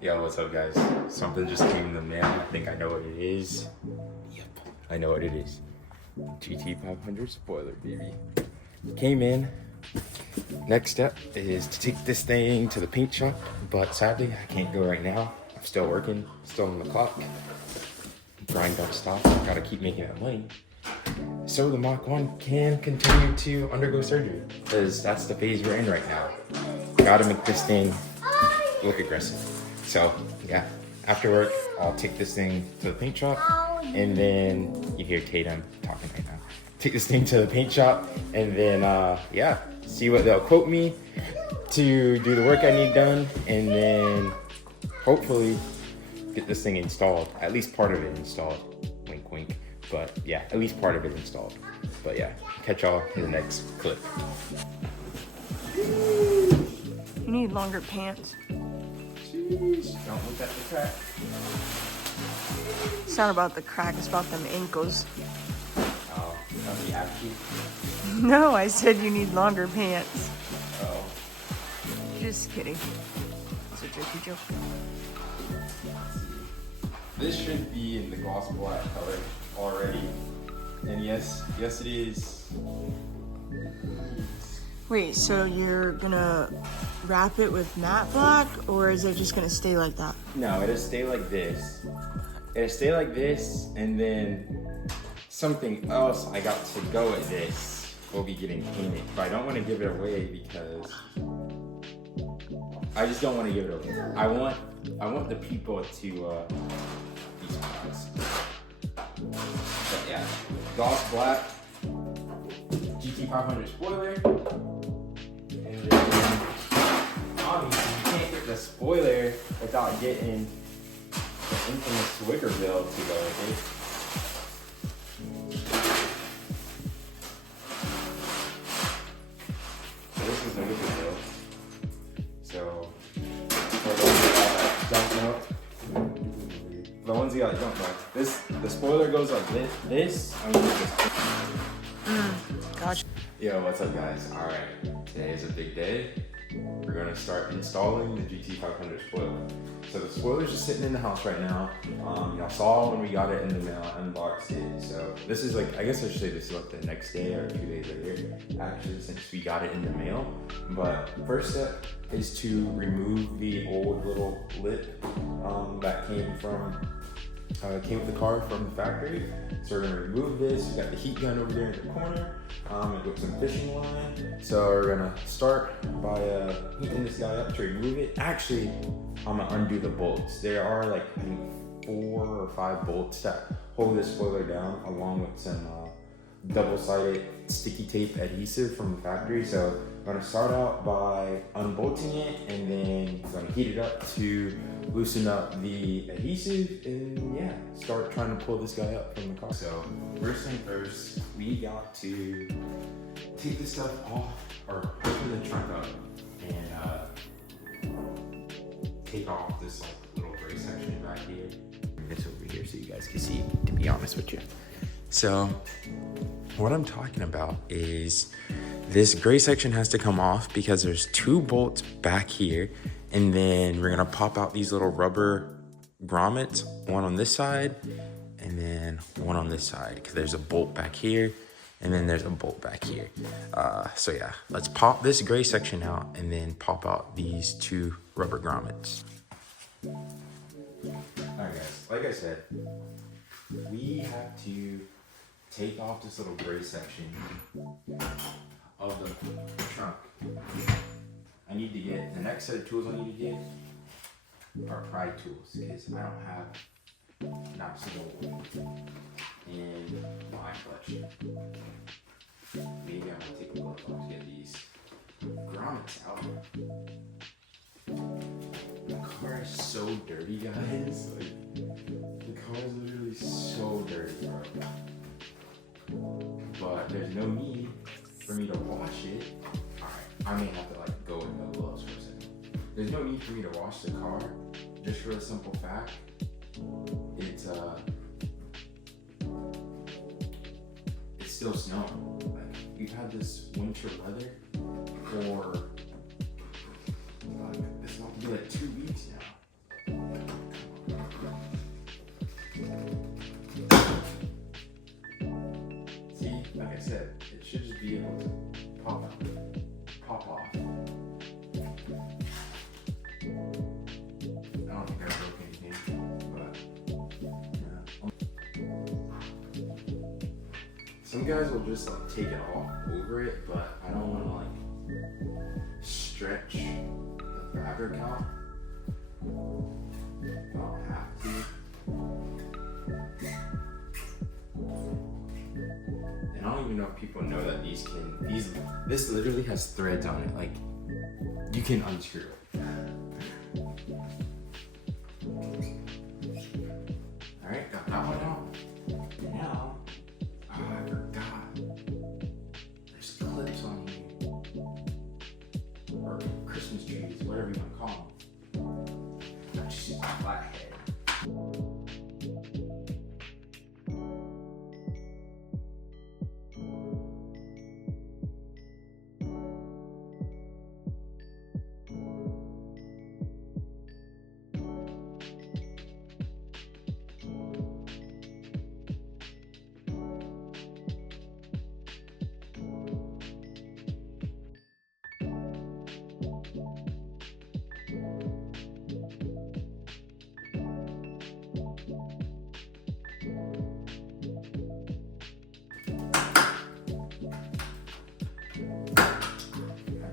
Yo, what's up, guys? Something just came in the mail. I think I know what it is. Yep, I know what it is. GT500 spoiler, baby. Came in. Next step is to take this thing to the paint shop, but sadly, I can't go right now. I'm still working, still on the clock. Grind don't stop. Gotta keep making that money. So the Mach 1 can continue to undergo surgery, because that's the phase we're in right now. Gotta make this thing look aggressive. So yeah, after work, I'll take this thing to the paint shop, and then you hear Tatum talking right now. Take this thing to the paint shop, and then yeah, see what they'll quote me to do the work I need done, and then hopefully get this thing installed, at least part of it installed. Wink, wink. But yeah, at least part of it installed. But yeah, catch y'all in the next clip. You need longer pants. Jeez, don't look at the crack. It's not about the crack, it's about them ankles. Oh, don't be happy. No, I said you need longer pants. Oh. Just kidding. It's a jokey joke. This should be in the gloss black color already. And yes it is. Wait, so you're gonna wrap it with matte black, or is it just gonna stay like that? No, it'll stay like this. It'll stay like this, and then something else I got to go with this will be getting painted. But I don't want to give it away because I just don't want to give it away. I want the people to be surprised. But yeah, gloss black, GT500 spoiler, and then obviously you can't get the spoiler without getting the infamous Wicker bill to go with it. So this is the Wicker bill. So for the ones you don't know, the spoiler goes like this. Gotcha. Yo, what's up, guys? All right, today is a big day. We're gonna start installing the GT500 spoiler. So the spoiler's just sitting in the house right now. Y'all saw when we got it in the mail, I unboxed it. So this is like, I guess I should say this is like the next day or 2 days later, actually, since we got it in the mail. But first step is to remove the old little lip that came with the car from the factory. So we're gonna remove this. We got the heat gun over there in the corner, and with some fishing line. So we're gonna start by heating this guy up to remove it. Actually, I'm gonna undo the bolts. There are like, I think 4 or 5 bolts that hold this spoiler down, along with some double-sided sticky tape adhesive from the factory. So I'm gonna start out by unbolting it, and then I'm gonna heat it up to loosen up the adhesive, and yeah, start trying to pull this guy up from the car. So first thing first, we got to take this stuff off, or open the trunk up, and take off this like little gray section back here. This over here so you guys can see, to be honest with you. So what I'm talking about is this gray section has to come off because there's 2 bolts back here, and then we're gonna pop out these little rubber grommets, one on this side and then one on this side, because there's a bolt back here and then there's a bolt back here. So yeah, let's pop this gray section out and then pop out these 2 rubber grommets. Alright guys, like I said, we have to take off this little gray section of the trunk. I need to get, the next set of tools I need to get are pry tools, because I don't have an absolute in my collection. Maybe I'm gonna take a look to get these grommets out. The car is so dirty, guys. Like, the car is literally so dirty, bro. But there's no need for me to wash it. Alright, I may have to like go in the gloves for a second. There's no need for me to wash the car, just for the simple fact it's still snowing. Like, we've had this winter weather for like, this will be like 2 weeks now. Some guys will just like take it off over it, but I don't want to like stretch the fabric out. I don't have to. And I don't even know if people know that this literally has threads on it. Like, you can unscrew it. All right, got that one out. Now, I forgot. There's clips on here. Or Christmas trees, whatever you want to call them. I just use my flathead.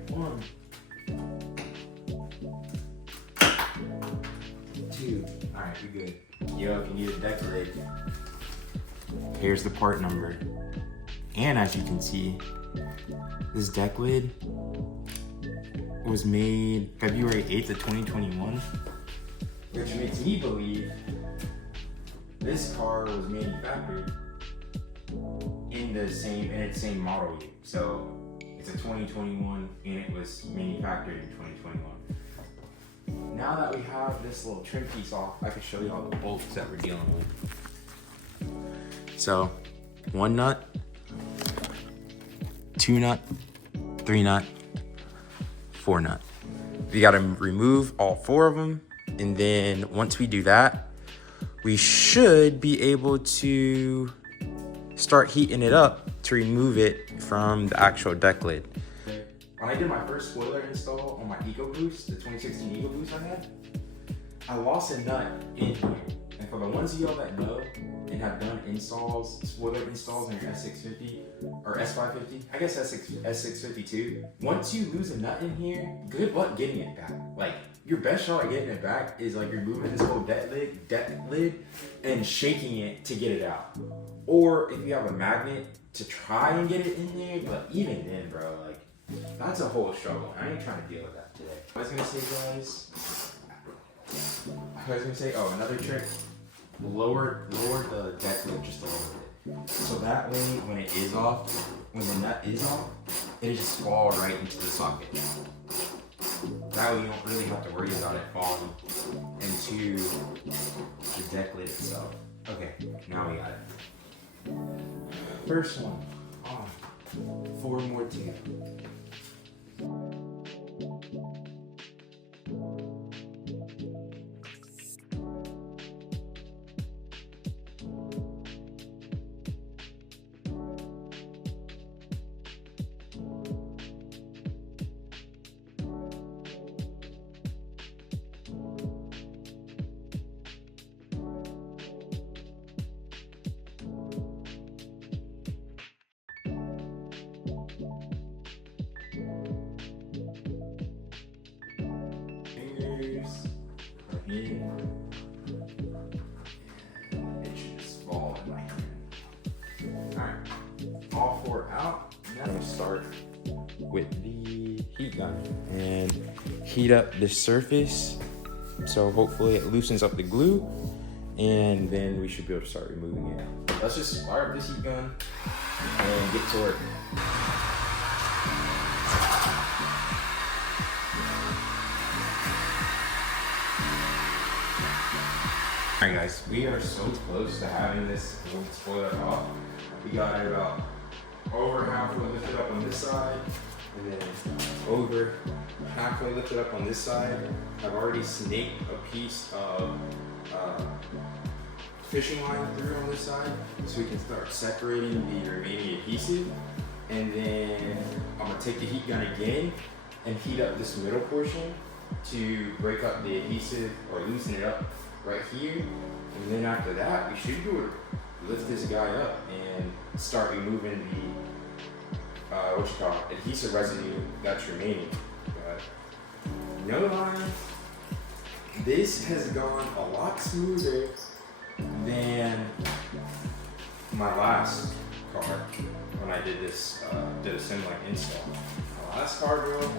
One, two. All right, we're good. Yo, if you need a deck lid, here's the part number. And as you can see, this deck lid was made February 8th of 2021, which makes me believe this car was manufactured in its same model year. So it's a 2021 and it was manufactured in 2021. Now that we have this little trim piece off, I can show you all the bolts that we're dealing with. So 1 nut, 2 nut, 3 nut, 4 nut. We gotta remove all 4 of them. And then once we do that, we should be able to start heating it up to remove it from the actual deck lid. When I did my first spoiler install on my EcoBoost, the 2016 EcoBoost I had, I lost a nut in here. And for the ones of y'all that know and have done installs, spoiler installs on your S650 or S550, I guess S650 too. Once you lose a nut in here, good luck getting it back. Like, your best shot at getting it back is like removing this whole deck lid and shaking it to get it out. Or if you have a magnet, to try and get it in there, but even then, bro, like, that's a whole struggle. I ain't trying to deal with that today. I was gonna say, oh, another trick, lower the deck lid just a little bit. So that way, when it is off, when the nut is off, it'll just fall right into the socket. That way you don't really have to worry about it falling into the deck lid itself. Okay, now we got it. First one, on. 4 more to go. It should just fall in my hand. Alright, all 4 out. Now I'm gonna start with the heat gun and heat up the surface. So hopefully it loosens up the glue and then we should be able to start removing it. Let's just fire up this heat gun and get to work. Alright guys, we are so close to having this spoiler off. We got it about over halfway lifted up on this side, and then over halfway lifted up on this side. I've already snaked a piece of fishing line through on this side, so we can start separating the remaining adhesive. And then I'm gonna take the heat gun again and heat up this middle portion to break up the adhesive or loosen it up right here. And then after that, we should be able to lift this guy up and start removing the adhesive residue that's remaining. But no lie, this has gone a lot smoother than my last car when I did this, did a similar install. My last car, bro,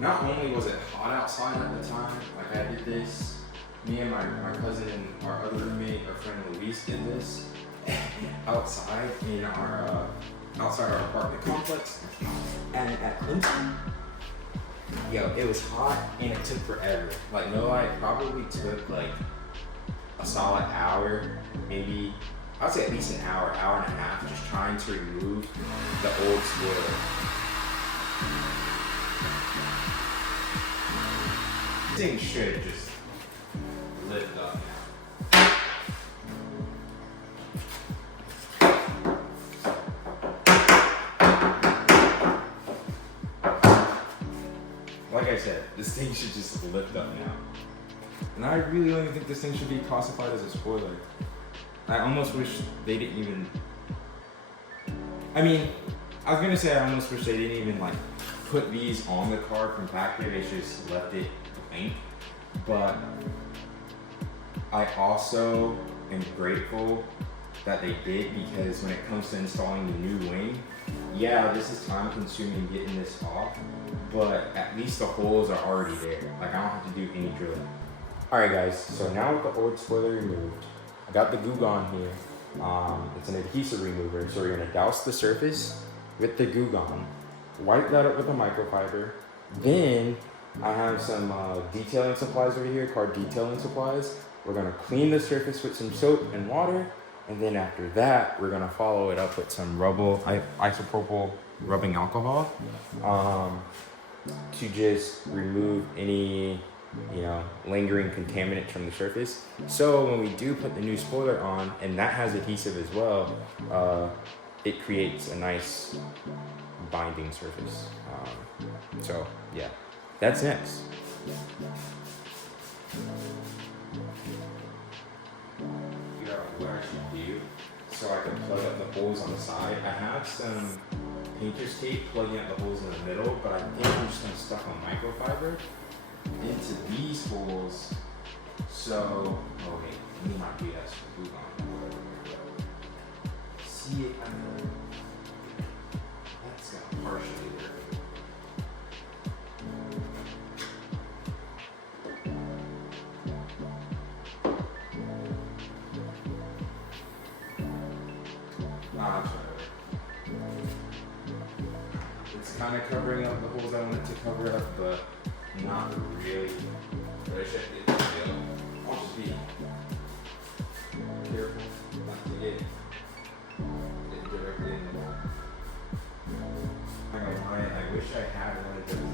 not only was it hot outside at the time, like I did this, me and my cousin and our other roommate, our friend Luis, did this outside in our outside our apartment complex. And at Clinton, yo, it was hot and it took forever. Like no lie, it probably took like a solid hour, maybe I'd say at least an hour, hour and a half, just trying to remove the old spoiler. This thing should just lift up now. Like I said, this thing should just lift up now. And I really don't even think this thing should be classified as a spoiler. I almost wish they didn't even, I mean, I was gonna say I almost wish they didn't even like put these on the car from factory, they just left it blank. But I also am grateful that they did, because when it comes to installing the new wing, yeah, this is time consuming getting this off, but at least the holes are already there. Like I don't have to do any drilling. All right guys, so now with the old spoiler removed, I got the Goo Gone here. It's an adhesive remover, so we're gonna douse the surface with the Goo Gone, wipe that up with a microfiber. Then I have some detailing supplies over here, car detailing supplies. We're gonna clean the surface with some soap and water, and then after that, we're gonna follow it up with some isopropyl rubbing alcohol to just remove any lingering contaminants from the surface. So when we do put the new spoiler on, and that has adhesive as well, it creates a nice binding surface. So yeah, that's next. Figure out what I should do so I can plug up the holes on the side. I have some painter's tape plugging up the holes in the middle, but I think I'm just gonna stuff a microfiber into these holes. So, oh wait, let me not do that. So Goo Gone. See it? That's gonna partially work. It's kind of covering up the holes I want it to cover up, but not really. But I should get this deal. I'll just be careful not to get directly in the wall. I wish I had one of those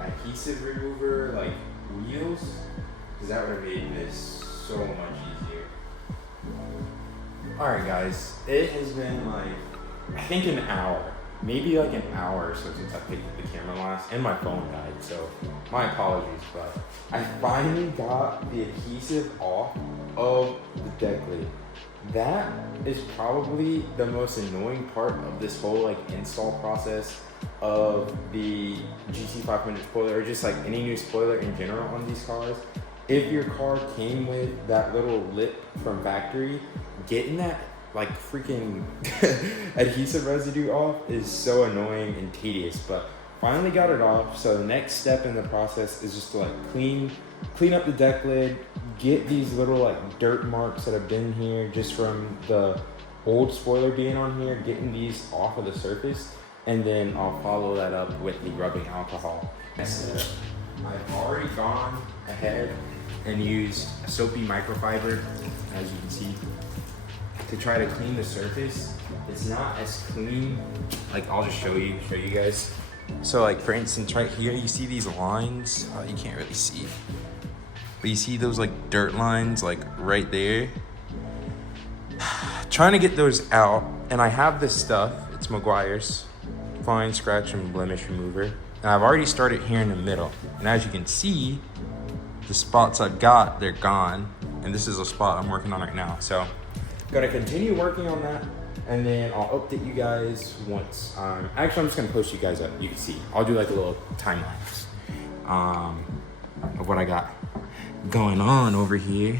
adhesive remover like wheels, because that would have made this so much easier. Alright guys, it has been like, I think an hour, maybe like an hour or so since I picked up the camera last, and my phone died, so my apologies, but I finally got the adhesive off of the deck lid. That is probably the most annoying part of this whole like install process of the GT500 spoiler, or just like any new spoiler in general on these cars. If your car came with that little lip from factory, getting that like freaking adhesive residue off is so annoying and tedious, but finally got it off. So the next step in the process is just to like clean up the deck lid, get these little like dirt marks that have been here just from the old spoiler being on here, getting these off of the surface, and then I'll follow that up with the rubbing alcohol. I've already gone ahead and used a soapy microfiber, as you can see, to try to clean the surface. It's not as clean, like I'll just show you guys. So like for instance right here, you see these lines, you can't really see, but you see those like dirt lines like right there. Trying to get those out, and I have this stuff, it's Meguiar's fine scratch and blemish remover, and I've already started here in the middle, and as you can see, the spots I've got, they're gone, and this is a spot I'm working on right now. So gonna continue working on that, and then I'll update you guys once. Actually, I'm just gonna post you guys up. You can see. I'll do like a little time lapse of what I got going on over here.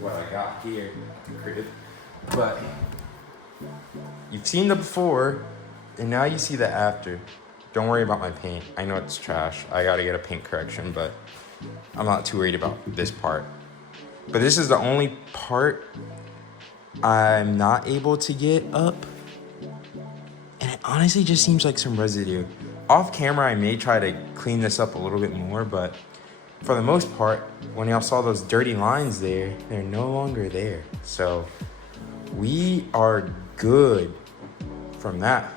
What I got here at the crib, but you've seen the before and now you see the after. Don't worry about my paint. I know it's trash. I gotta get a paint correction, but I'm not too worried about this part. But this is the only part I'm not able to get up, and it honestly just seems like some residue. Off camera I may try to clean this up a little bit more, but for the most part, when y'all saw those dirty lines there, they're no longer there. So we are good from that.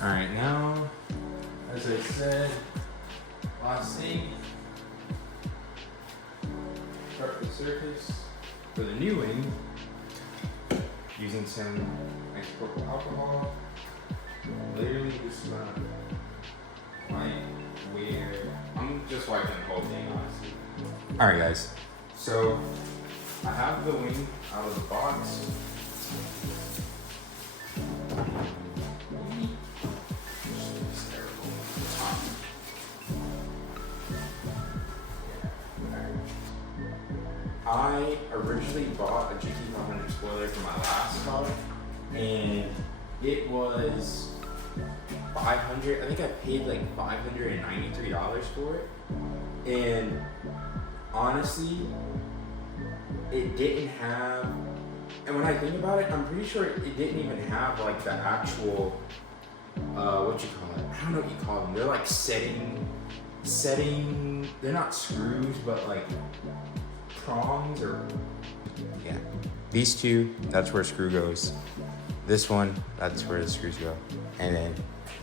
All right, now, as I said, last thing, start the surface for the new wing using some isopropyl alcohol. Literally just I'm just wiping the whole thing, honestly. All right, guys. So I have the wing out of the box. I originally bought a GT500 spoiler for my last car, and it was $500. I think I paid like $593 for it, and honestly, it didn't have. And when I think about it, I'm pretty sure it didn't even have like the actual what you call it? I don't know what you call them. They're like setting. They're not screws, but like prongs or yeah. These two, that's where a screw goes. This one, that's where the screws go, and then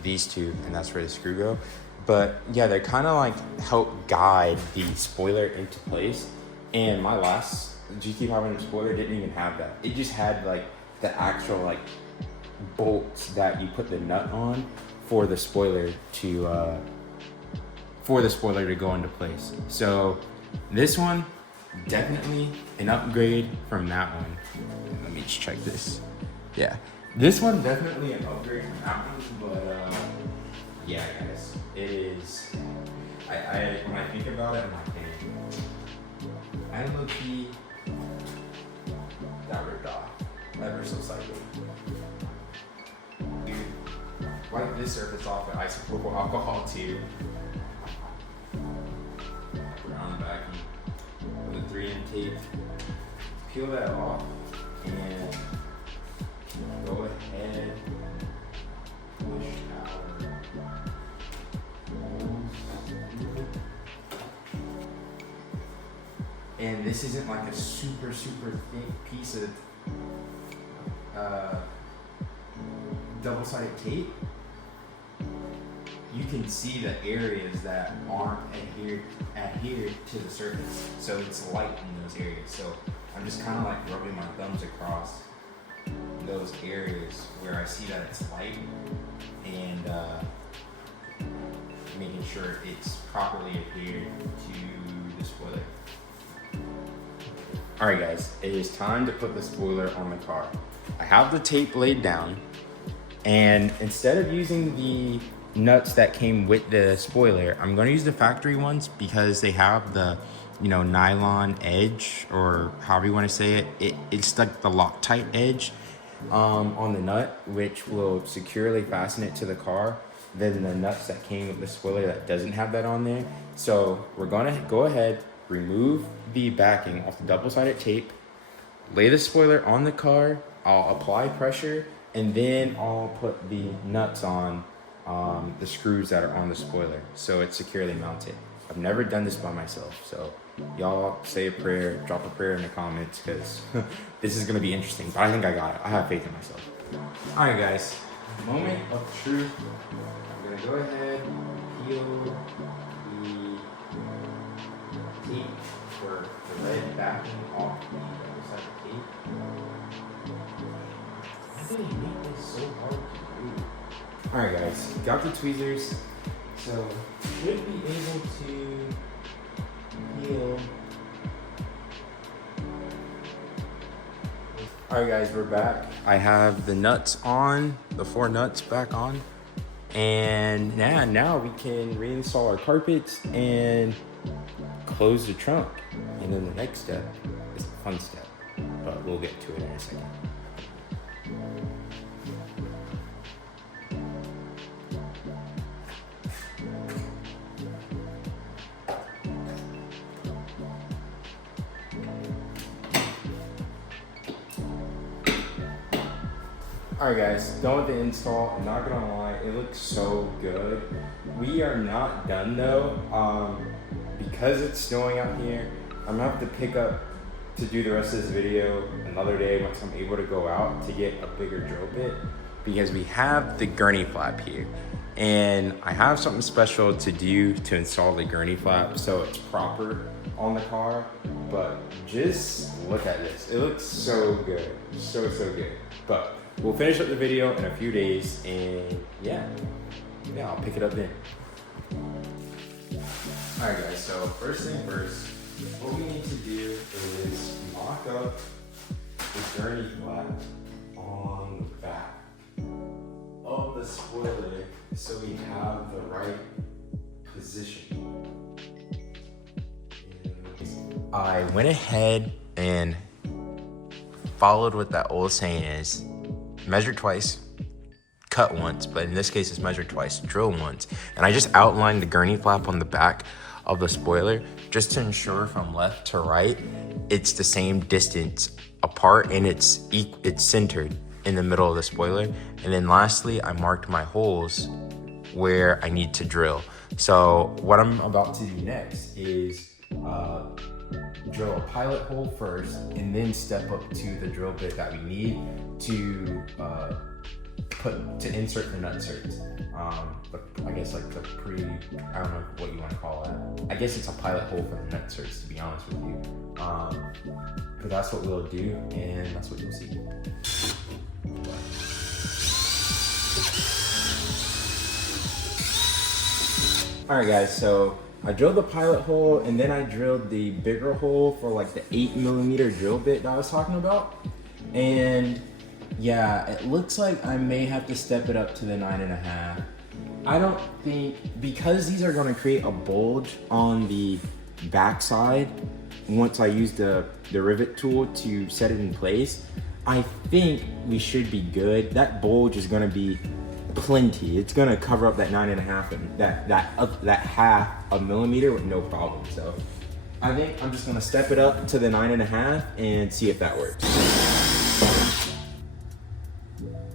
these two, and that's where the screw go. But yeah, they kind of like help guide the spoiler into place. And my last GT500 spoiler didn't even have that. It just had like the actual like bolts that you put the nut on for the spoiler to go into place. So this one, definitely an upgrade from that one. Let me just check this. Yeah, this one definitely an upgrade from that one, but yeah, guys, it is. I when I think about it, I'm like, dang, I low-key that ripped off ever so slightly. Dude, wipe this surface off with isopropyl alcohol too. Put it on the back with a 3M tape. Peel that off and go ahead, push our and this isn't like a super thick piece of double-sided tape. You can see the areas that aren't adhered to the surface, so it's light in those areas. So I'm just kind of like rubbing my thumbs across those areas where I see that it's light, and making sure it's properly adhered to the spoiler. All right, guys, it is time to put the spoiler on the car. I have the tape laid down, and instead of using the nuts that came with the spoiler, I'm going to use the factory ones because they have the nylon edge, or however you want to say it. It's like the Loctite edge on the nut, which will securely fasten it to the car than the nuts that came with the spoiler that doesn't have that on there. So we're gonna go ahead, remove the backing off the double-sided tape, lay the spoiler on the car, I'll apply pressure, and then I'll put the nuts on the screws that are on the spoiler so it's securely mounted. I've never done this by myself, so y'all say a prayer, drop a prayer in the comments, because this is gonna be interesting, but I think I got it. I have faith in myself. All right, guys, moment of truth. I'm gonna go ahead, peel the tape for the red backing off the other side of the tape. How do they make this so hard to do? All right, guys, got the tweezers, so should be able to peel. All right, guys, we're back. I have the nuts on, the 4 nuts back on, and now we can reinstall our carpets and close the trunk. And then the next step is the fun step, but we'll get to it in a second. Alright guys, done with the install. I'm not gonna lie, it looks so good. We are not done though. Because it's snowing out here, I'm gonna have to pick up to do the rest of this video another day once I'm able to go out to get a bigger drill bit, because we have the gurney flap here. And I have something special to do to install the gurney flap so it's proper on the car. But just look at this. It looks so good. So good. But we'll finish up the video in a few days, and yeah, I'll pick it up then. All right guys, so first thing first, what we need to do is mock up the gurney flap on the back of the spoiler so we have the right position. I went ahead and followed what that old saying is: measure twice, cut once, but in this case it's measure twice, drill once. And I just outlined the gurney flap on the back of the spoiler just to ensure from left to right it's the same distance apart and it's centered in the middle of the spoiler. And then lastly, I marked my holes where I need to drill. So what I'm about to do next is drill a pilot hole first, and then step up to the drill bit that we need to insert the nut inserts. I guess like the I don't know what you want to call that. I guess it's a pilot hole for the nut inserts, to be honest with you. But that's what we'll do, and that's what you'll see. All right, guys, so I drilled the pilot hole, and then I drilled the bigger hole for like the 8mm drill bit that I was talking about. And yeah, it looks like I may have to step it up to the 9.5. I don't think, because these are gonna create a bulge on the backside once I use the rivet tool to set it in place, I think we should be good. That bulge is gonna be plenty. It's gonna cover up that 9.5 and that half a millimeter with no problem. So I think I'm just gonna step it up to the 9.5 and see if that works.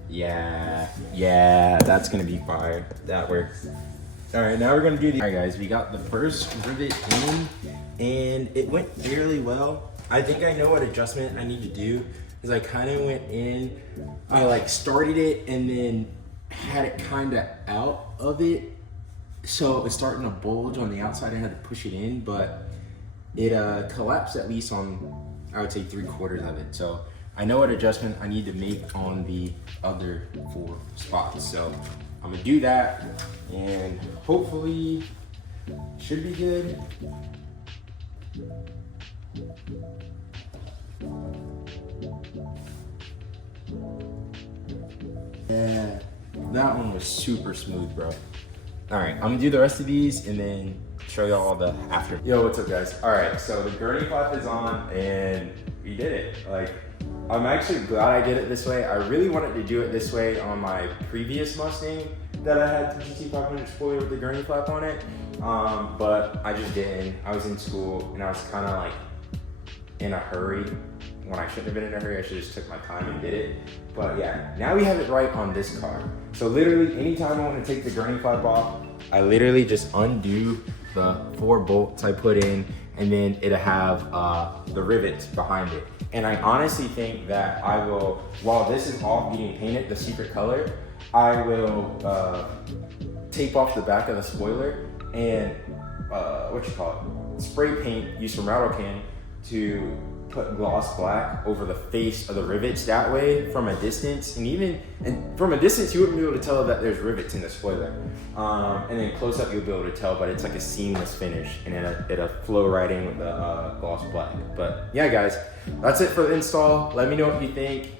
Yeah, that's gonna be fire. That works. All right, now we're gonna do the. All right, guys, we got the first rivet in, and it went fairly well. I think I know what adjustment I need to do, because I kind of went in, I like started it and then had it kind of out of it, so it was starting to bulge on the outside. I had to push it in, but it collapsed at least on, I would say, 3/4 of it. So I know what adjustment I need to make on the other 4 spots. So I'm gonna do that, and hopefully should be good. Yeah, that one was super smooth, bro. All right, I'm gonna do the rest of these, and then show y'all the after. Yo, what's up guys? All right, so the gurney flap is on and we did it. Like, I'm actually glad I did it this way. I really wanted to do it this way on my previous Mustang that I had the GT500 spoiler with the gurney flap on it, but I just didn't. I was in school and I was kind of like in a hurry when I shouldn't have been in a hurry. I should have just took my time and did it. But yeah, now we have it right on this car. So literally anytime I want to take the gurney flap off, I literally just undo the 4 bolts I put in, and then it'll have the rivets behind it. And I honestly think that I will, while this is all being painted the secret color, I will tape off the back of the spoiler and spray paint, use some rattle can to put gloss black over the face of the rivets. That way, from a distance, and from a distance, you wouldn't be able to tell that there's rivets in the spoiler. And then close up, you'll be able to tell, but it's like a seamless finish, and it'll flow right in with the gloss black. But yeah, guys, that's it for the install. Let me know what you think.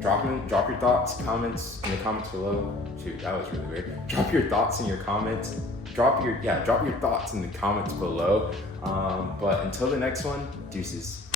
Drop your thoughts, comments in the comments below. Shoot, that was really weird. Drop your thoughts in your comments. Drop your thoughts in the comments below. But until the next one, deuces.